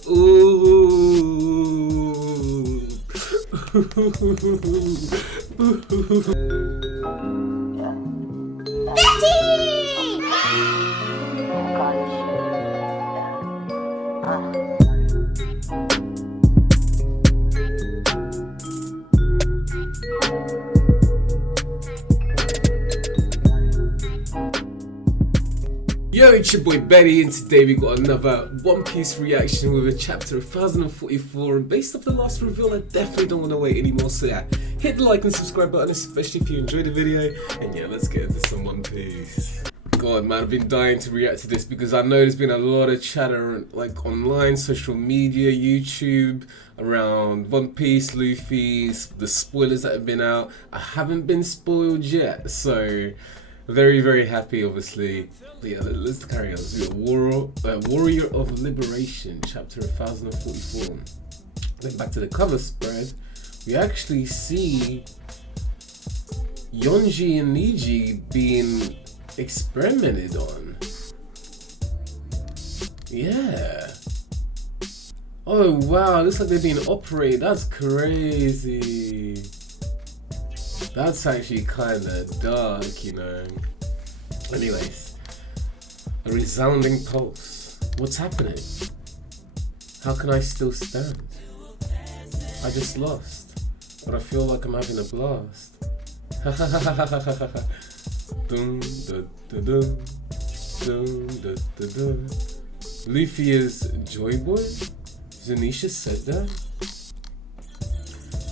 Ooh. Yo, it's your boy Betty, and today we got another One Piece reaction with a chapter 1044. And based off the last reveal, I definitely don't want to wait anymore. So yeah, hit the like and subscribe button, especially if you enjoyed the video. And yeah, let's get into some One Piece. God, man, I've been dying to react to this because I know there's been a lot of chatter like online, social media, YouTube around One Piece, Luffy, the spoilers that have been out. I haven't been spoiled yet, so very, very happy, obviously. But yeah, let's carry on. Let's do Warrior of Liberation, chapter 1044. Then back to the cover spread, we actually see Yonji and Niji being experimented on. Yeah. Oh wow, looks like they're being operated. That's crazy. That's actually kind of dark, you know. Anyways, a resounding pulse. What's happening? How can I still stand? I just lost, but I feel like I'm having a blast. Dun, dun, dun, dun, dun, dun, dun, dun. Luffy is JOYBOY? Zanisha said that?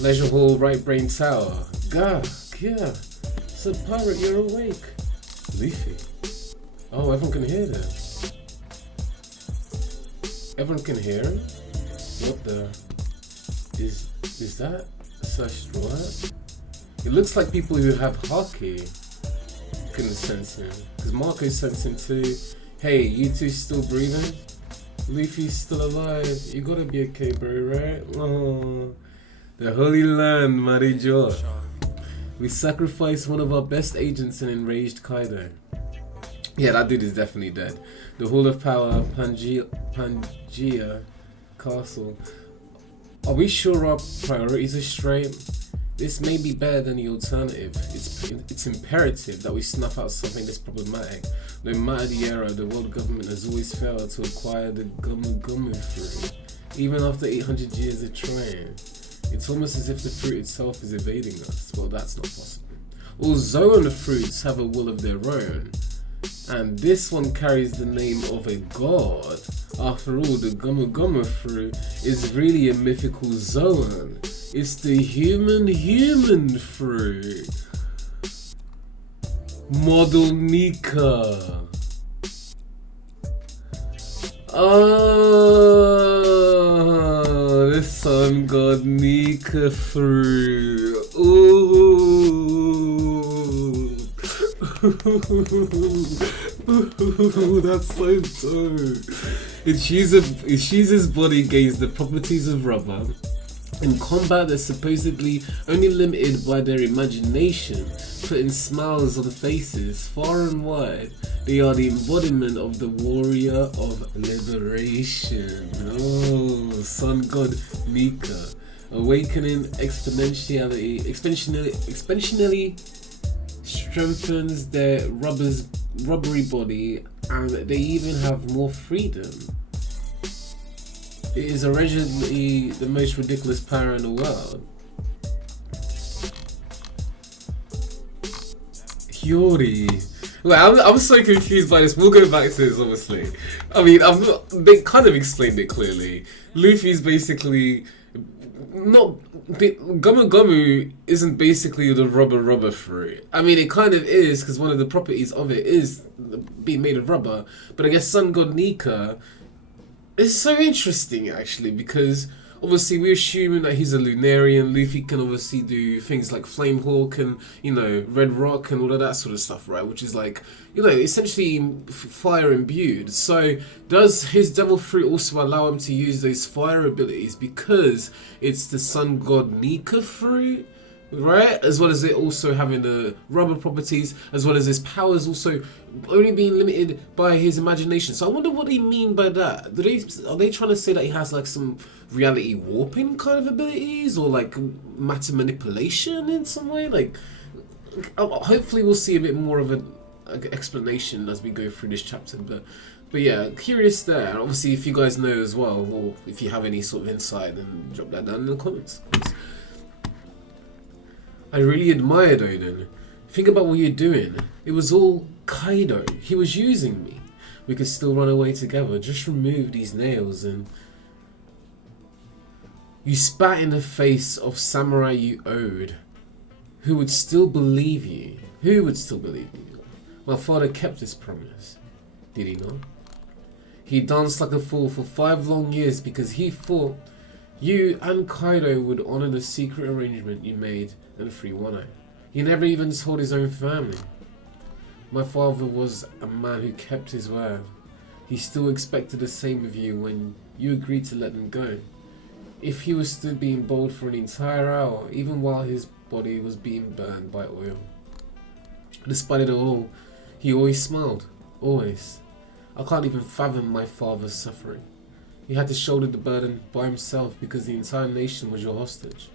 Leisure Hall, Right Brain Tower. Gah, yeah. Said pirate, you're awake. Luffy. Oh, everyone can hear that. Everyone can hear him? What the? Is that such straw hat? It looks like people who have hockey can sense him. Because Marco's sensing too. Hey, you two still breathing? Luffy's still alive. You gotta be okay, bro, right? Oh, the Holy Land, Marijo. We sacrificed one of our best agents and enraged Kaido. Yeah, that dude is definitely dead. The Hall of Power, Pangea Castle. Are we sure our priorities are straight? This may be better than the alternative. It's imperative that we snuff out something this problematic. No matter the era, the world government has always failed to acquire the Gumu Gumu fruit. Even after 800 years of trying. It's almost as if the fruit itself is evading us. Well, that's not possible. All Zoan fruits have a will of their own. And this one carries the name of a god. After all, the Gumu Gumu fruit is really a mythical Zoan. It's the human fruit. Model Nika. Oh, the sun god Nika fruit. Ooh. Ooh, that's so dope. Ishiza's body gains the properties of rubber. In combat, they're supposedly only limited by their imagination, putting smiles on faces far and wide. They are the embodiment of the warrior of liberation. Oh, sun god Nika. Awakening exponentially strengthens their rubbery body, and they even have more freedom. It is originally the most ridiculous power in the world. Hiyori. Well, I'm so confused by this. We'll go back to this, obviously. I mean, they kind of explained it clearly. Luffy's basically not. Gumu Gumu isn't basically the rubber fruit. I mean, it kind of is because one of the properties of it is being made of rubber. But I guess Sun God Nika. It's so interesting actually because obviously we're assuming that he's a Lunarian. Luffy can obviously do things like Flame Hawk and, you know, Red Rock and all of that sort of stuff, right? Which is like, you know, essentially fire imbued. So does his Devil Fruit also allow him to use those fire abilities because it's the Sun God Nika fruit? right? As well as it also having the rubber properties, as well as his powers also only being limited by his imagination. So I wonder what they mean by that. Are they trying to say that he has like some reality warping kind of abilities, or like matter manipulation in some way? Like, hopefully we'll see a bit more of an explanation as we go through this chapter. But yeah, curious there. And obviously, if you guys know as well, or if you have any sort of insight, then drop that down in the comments. I really admired Odin. Think about what you're doing. It was all Kaido. He was using me. We could still run away together. Just remove these nails and... You spat in the face of samurai you owed. Who would still believe you? Who would still believe you? My father kept his promise. Did he not? He danced like a fool for 5 long years because he thought you and Kaido would honor the secret arrangement you made and free Wano. He never even told his own family. My father was a man who kept his word. He still expected the same of you when you agreed to let him go. If he was still being bold for an entire hour, even while his body was being burned by oil. Despite it all, he always smiled. Always. I can't even fathom my father's suffering. He had to shoulder the burden by himself because the entire nation was your hostage.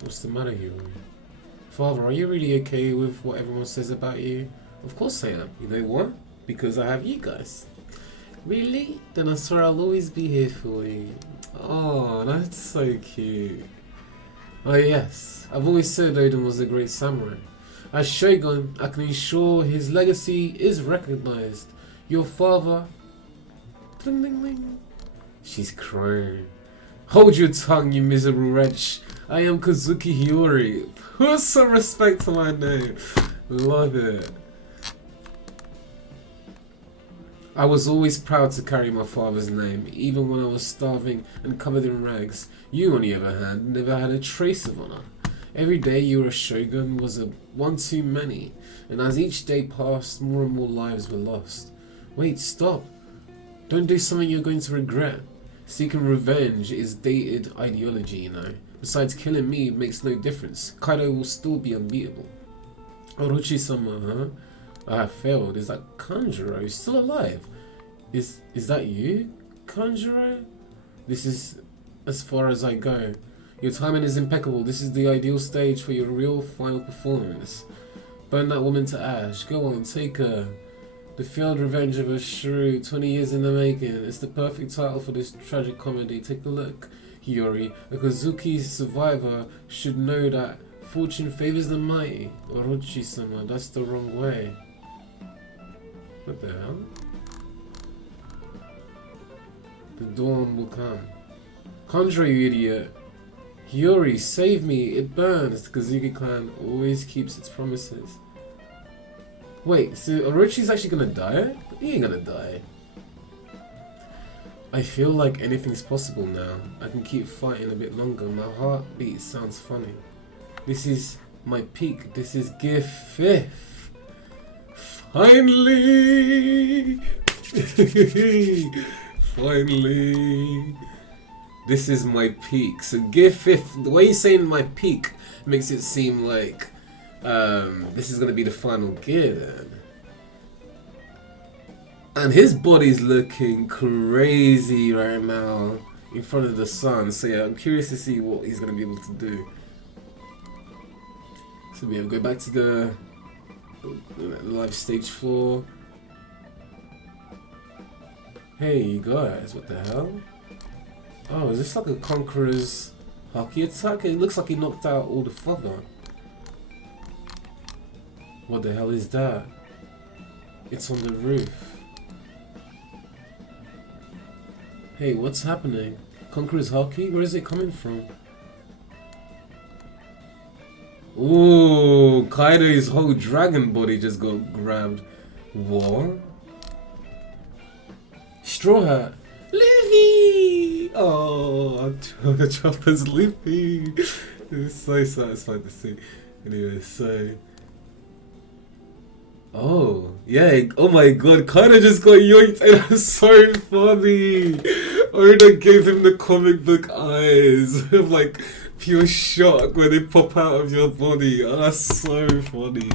What's the matter, Hiro? Father, are you really okay with what everyone says about you? Of course I am. You know what? Because I have you guys. Really? Then I swear I'll always be here for you. Oh, that's so cute. Oh yes, I've always said Odin was a great samurai. As Shogun, I can ensure his legacy is recognized. Your father... Ding, ding, ding. She's crying. Hold your tongue, you miserable wretch. I am Kazuki Hiyori. Put some respect to my name. Love it. I was always proud to carry my father's name, even when I was starving and covered in rags. You, on the other hand, never had a trace of honor. Every day you were a shogun was a one too many, and as each day passed, more and more lives were lost. Wait, stop. Don't do something you're going to regret. Seeking revenge is dated ideology, you know. Besides, killing me makes no difference. Kaido will still be unbeatable. Orochi-sama, huh? I have failed. Is that Kanjuro? He's still alive. Is that you, Kanjuro? This is as far as I go. Your timing is impeccable. This is the ideal stage for your real final performance. Burn that woman to ash. Go on, take her. The failed revenge of a shrew, 20 years in the making. It's the perfect title for this tragic comedy. Take a look, Hiyori. A Kazuki survivor should know that fortune favors the mighty. Orochi-sama, that's the wrong way. What the hell? The dawn will come. Conjure, you idiot. Hiyori, save me. It burns. The Kazuki clan always keeps its promises. Wait, so Orochi's actually gonna die? He ain't gonna die. I feel like anything's possible now. I can keep fighting a bit longer. My heartbeat sounds funny. This is my peak. This is Gear 5th. Finally! Finally! This is my peak. So Gear 5th, the way he's saying my peak makes it seem like this is going to be the final gear then. And his body's looking crazy right now in front of the sun. So yeah, I'm curious to see what he's going to be able to do. So we'll go back to the live stage 4. Hey you guys, what the hell? Oh, is this like a Conqueror's hockey attack? It looks like he knocked out all the fodder. What the hell is that? It's on the roof. Hey, what's happening? Conqueror's hockey? Where is it coming from? Ooh, Kaido's whole dragon body just got grabbed. What? Straw Hat. Luffy! Oh, Chopper's Luffy. It's so satisfying to see. Anyway, so... Oh, yeah. Oh my god, Kaido just got yoinked and that's so funny. Oda gave him the comic book eyes of like pure shock when they pop out of your body. Oh, that's so funny.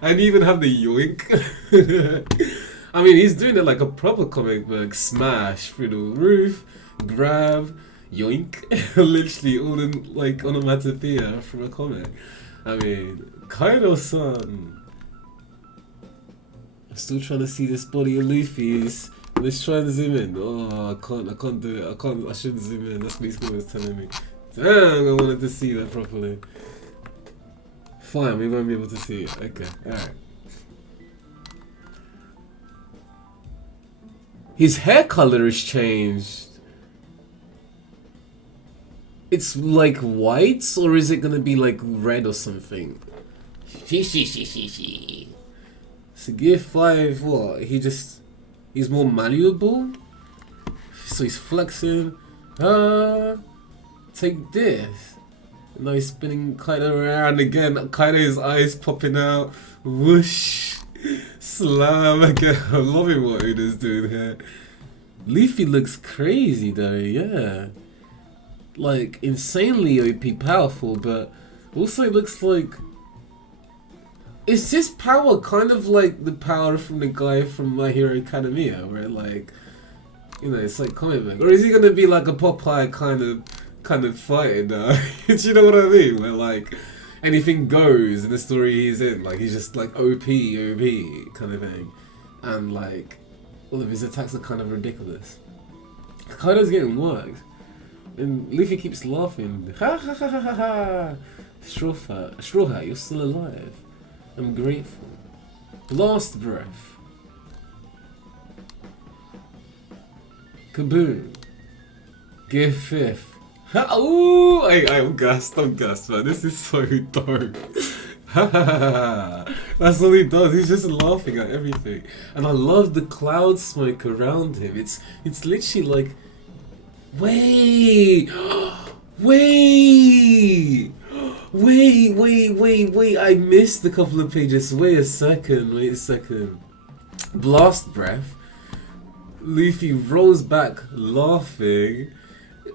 And you even have the yoink. I mean, he's doing it like a proper comic book. Smash through the roof, grab, yoink. Literally all in like onomatopoeia from a comic. I mean, Kaido-san. I'm still trying to see this body of Luffy's. Let's try and zoom in. Oh, I can't do it. I shouldn't zoom in. That's basically what it's telling me. Damn, I wanted to see that properly. Fine, we won't be able to see it. Okay, alright. His hair color has changed. It's like white, or is it gonna be like red or something? So gear 5, what? He's more malleable? So he's flexing. Take this. And now he's spinning Kaido around again. Kaido's eyes popping out. Whoosh. Slam again. I'm loving what Uda's doing here. Luffy looks crazy though, yeah. Like, insanely OP powerful, but also looks like... Is this power kind of like the power from the guy from My Hero Academia, where like, you know, it's like comic book? Or is he gonna be like a Popeye kind of fighting? Do you know what I mean? Where like anything goes in the story he's in, like he's just like OP kind of thing, and like all of his attacks are kind of ridiculous. Kaido's getting worked, and Luffy keeps laughing. Ha ha ha ha ha ha! Straw Hat, you're still alive. I'm grateful. Last breath. Kaboom. Gear 5th. Ooh! I'm gassed, man. This is so dope. That's all he does. He's just laughing at everything. And I love the cloud smoke around him. It's literally like... Wait! Wait! Wait, I missed a couple of pages. Wait a second. Blast breath. Luffy rolls back laughing.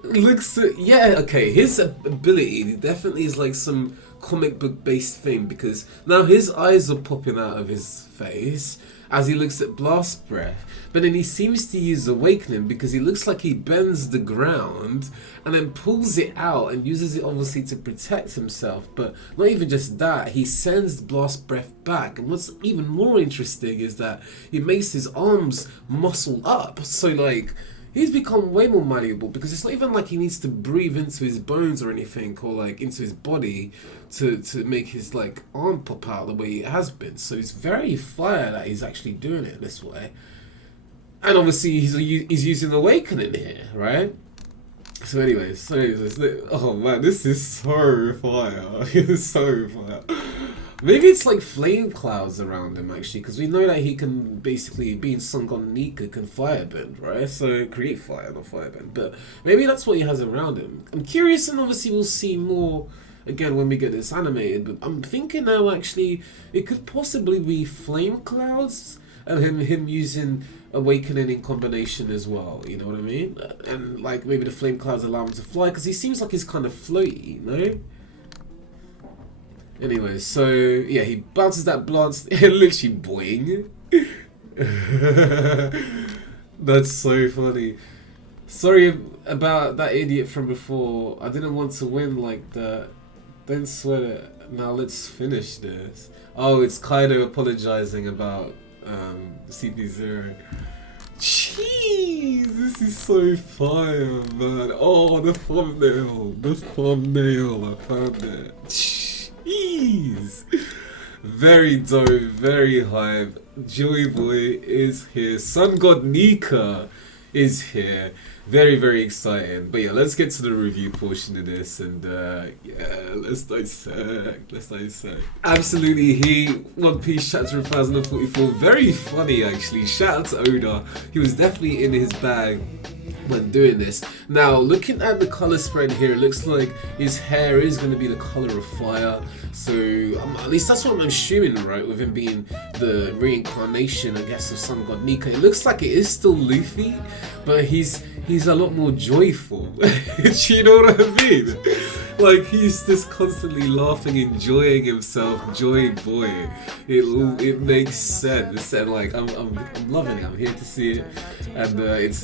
Looks at, yeah, okay, his ability definitely is like some comic book based thing, because now his eyes are popping out of his face as he looks at blast breath, but then he seems to use awakening because he looks like he bends the ground and then pulls it out and uses it obviously to protect himself. But not even just that, he sends blast breath back, and what's even more interesting is that he makes his arms muscle up, so like he's become way more malleable, because it's not even like he needs to breathe into his bones or anything, or like into his body to make his like arm pop out the way it has been. So it's very fire that he's actually doing it this way. And obviously he's using awakening here, right? So anyways, oh man, this is so fire. It's so fire. Maybe it's like flame clouds around him actually, because we know that he can basically, being Sun God Nika, can firebend, right? So create fire, not firebend. But maybe that's what he has around him. I'm curious, and obviously we'll see more again when we get this animated. But I'm thinking now actually it could possibly be flame clouds and him using awakening in combination as well. You know what I mean? And like maybe the flame clouds allow him to fly, because he seems like he's kind of floaty, you know? Anyway, so yeah, he bounces that blast, literally boing. That's so funny. Sorry about that idiot from before. I didn't want to win like that. Don't sweat it. Now let's finish this. Oh, it's Kaido apologizing about CP0. Jeez, this is so fire, man. Oh, the thumbnail. I found it. Jeez. Very dope, very hype. JOYBOY is here. Sun God Nika is here. Very, very exciting. But yeah, let's get to the review portion of this, and yeah, let's dissect. Absolutely heat. One Piece chapter 1044. Very funny actually. Shout out to Oda. He was definitely in his bag when doing this. Now, looking at the color spread here, it looks like his hair is going to be the color of fire. So at least that's what I'm assuming, right? With him being the reincarnation, I guess, of Sun God Nika. It looks like it is still Luffy, but he's a lot more joyful. Do you know what I mean? Like he's just constantly laughing, enjoying himself, JOYBOY. It makes sense, and like I'm loving it. I'm here to see it, and it's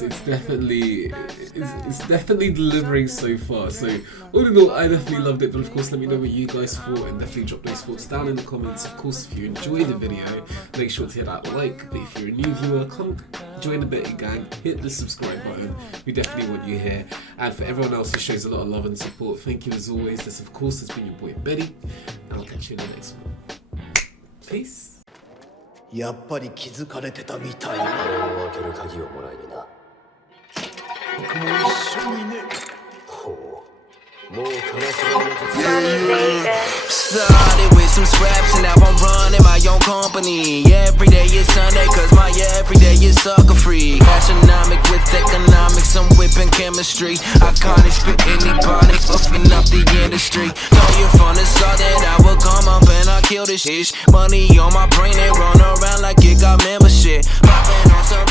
definitely delivering so far. So all in all, I definitely loved it. But of course, let me know what you guys thought, and definitely drop those thoughts down in the comments. Of course, if you enjoyed the video, make sure to hit that like. But if you're a new viewer, come join the Betty gang. Hit the subscribe button. We definitely want you here. And for everyone else who shows a lot of love and support, thank you as always. This, of course, has been your boy Betty, and I'll catch you in the next one. Peace. やっぱり気づかれてたみたいな。開ける鍵をもらいにな。僕も一緒にね。ほう。もう悲しみの Started with some scraps and now I'm running my own company. Every day is Sunday cause my everyday is sucker free. Astronomic with economics, I'm whipping chemistry. I can't spit anybody, fucking up the industry. Told you from the start that I would come up and I kill this shit. Money on my brain and run around like it got membership. Popping on some